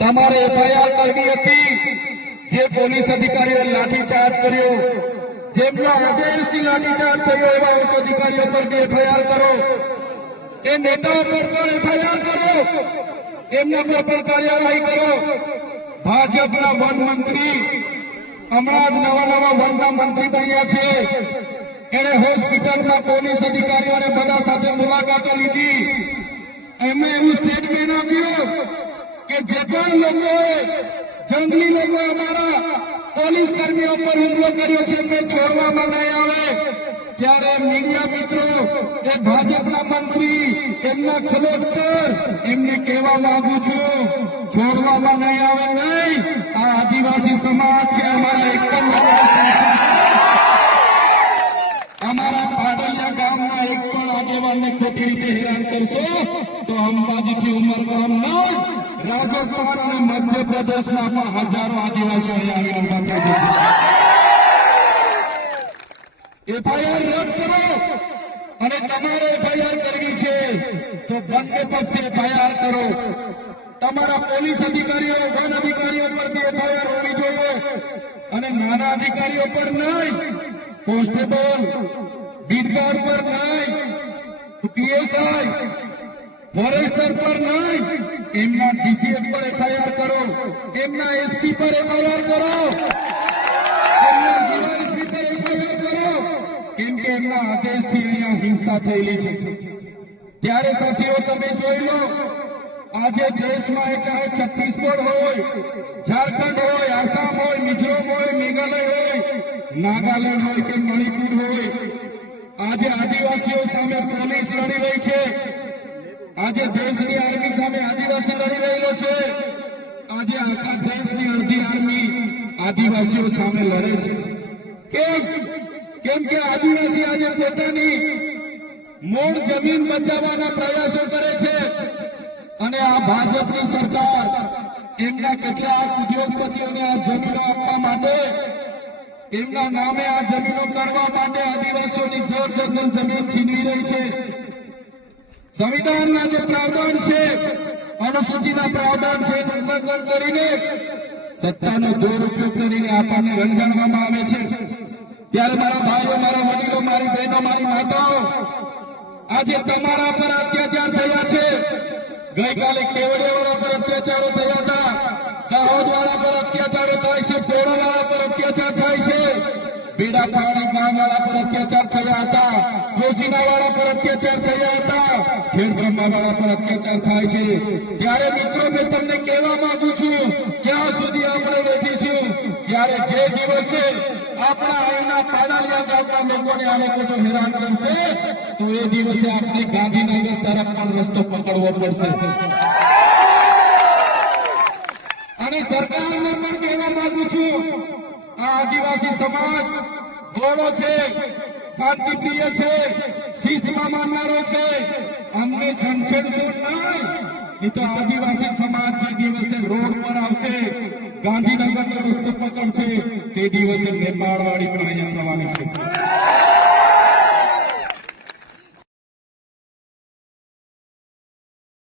તમારે એફઆઈઆર કરવી હતી જે પોલીસ અધિકારીઓએ લાઠીચાર્જ કર્યો, જેમનો આદેશથી લાઠીચાર્જ થયો એવા ઉચ્ચ અધિકારીઓ પર એફઆઈઆર કરો, એ નેતાઓ પર પણ એફઆઈઆર કરો, એમના પર પણ કાર્યવાહી કરો. ભાજપના વન મંત્રી હમણાં જ નવા વનના મંત્રી બન્યા છે. એને હોસ્પિટલમાં પોલીસ અધિકારીઓને બધા સાથે મુલાકાતો લીધી. એમણે એવું સ્ટેટમેન્ટ આપ્યું કે જે પણ લોકોએ જંગલી લોકો અમારા પોલીસ કર્મીઓ પર હુમલો કર્યો છે એમને છોડવામાં નહીં આવે. ત્યારે મીડિયા મિત્રો એ ભાજપના મંત્રી એમના ખલોટ પર એમને કહેવા માંગુ છું, છોડવામાં નહીં આવે. નહીં, આ આદિવાસી સમાજ છે, અમારા એકદમ અમારા પાડલિયા ગામના એક પણ આગેવાનને ખોટી રીતે હેરાન કરશો તો અંબાજીથી ઉમરગામના રાજસ્થાન અને મધ્યપ્રદેશના પણ હજારો આદિવાસીઓ અહીંયા ઉભા થઈ જશે. એફઆઈઆર રદ કરો અને તમારે એફઆઈઆર કરવી છે તો બંને પક્ષે એફઆઈઆર કરો. તમારા પોલીસ અધિકારીઓ, વન અધિકારીઓ પર એફઆઈઆર હોવી જોઈએ અને નાના અધિકારીઓ પર નહીં. કોન્સ્ટેબલ, બીટગાર્ડ પર નહીં, પીએસઆઈ, ફોરેસ્ટર પર નહીં, એમના ડીસીએફ પર એફઆઈઆર કરો, એમના એસપી પર એફઆઈઆર કરો, એમના ડીવાયએસપી પર એફઆઈઆર કરો, કેમ કે એમના આદેશથી અહીંયા હિંસા થયેલી છે. ત્યારે સાથીઓ તમે જોઈ લો, આજે દેશમાં ચાહે છત્તીસગઢ હોય, ઝારખંડ હોય, આસામ હોય, મિઝોરમ હોય, મેઘાલય હોય, નાગાલેન્ડ હોય કે મણિપુર હોય, આજે આદિવાસીઓ સામે પોલીસ લડી રહી છે. આજે દેશની આર્મી સામે આદિવાસી લડી રહેલો છે. આજે આખા દેશની અડધી આર્મી આદિવાસીઓ સામે લડે છે. કેમ કે આદિવાસી આજે પોતાની મૂળ જમીન બચાવવાના પ્રયાસો કરે છે અને આ ભાજપની સરકાર એમના કેટલાક ઉદ્યોગપતિઓને આ જમીનો આપવા માટે, એમના નામે આ જમીનો કરવા માટે આદિવાસીઓની જોર જંગલ જમીન છીનવી રહી છે. સંવિધાનના જે પ્રાવધાન છે, અનુસૂચિના પ્રાવધાન છે, એનું ઉલ્લંઘન કરીને સત્તાનો દુરુપયોગ કરીને આપણને રંજાડવામાં આવે છે. ત્યારે મારા ભાઈઓ, મારા વડીલો, મારી બહેનો, મારી માતાઓ, આજે તમારા પર અત્યાચાર થયા છે. ગઈકાલે કેવડિયાવાળા પર અત્યાચારો થયા હતા, દાહોદવાળા પર અત્યાચારો થાય છે, પોળાવાળા પર અત્યાચાર થાય છે, બેડાપાણી ગામવાળા પર અત્યાચાર થયા હતા, કોસીનાવાળા પર અત્યાચાર થયા હતા, ખેડબ્રહ્માવાળા પર અત્યાચાર થાય છે. ત્યારે મિત્રો મેં તમને કહેવા માંગુ છું, ક્યાં સુધી આપણે બેઠીશું? ત્યારે જે દિવસે આપણા અહીંના પાડાલિયા ગામના લોકોને આ લોકો જો હેરાન કરશે તો એ દિવસે આપણે ગાંધીનગર તરફ પણ રસ્તો પકડવો પડશે. અને સરકારને પણ કહેવા માંગુ છું, આ આદિવાસી સમાજ ભોળો છે, શાંતિપ્રિય છે, શિસ્તમાં માનનારો છે. અમને છંછેડશો નહીં, એ તો આદિવાસી સમાજ જે દિવસે રોડ પર આવશે, ગાંધીનગરનો રસ્તો પકડશે, તે દિવસે નેપાળવાળી પણ અહીંયા થવાની છે.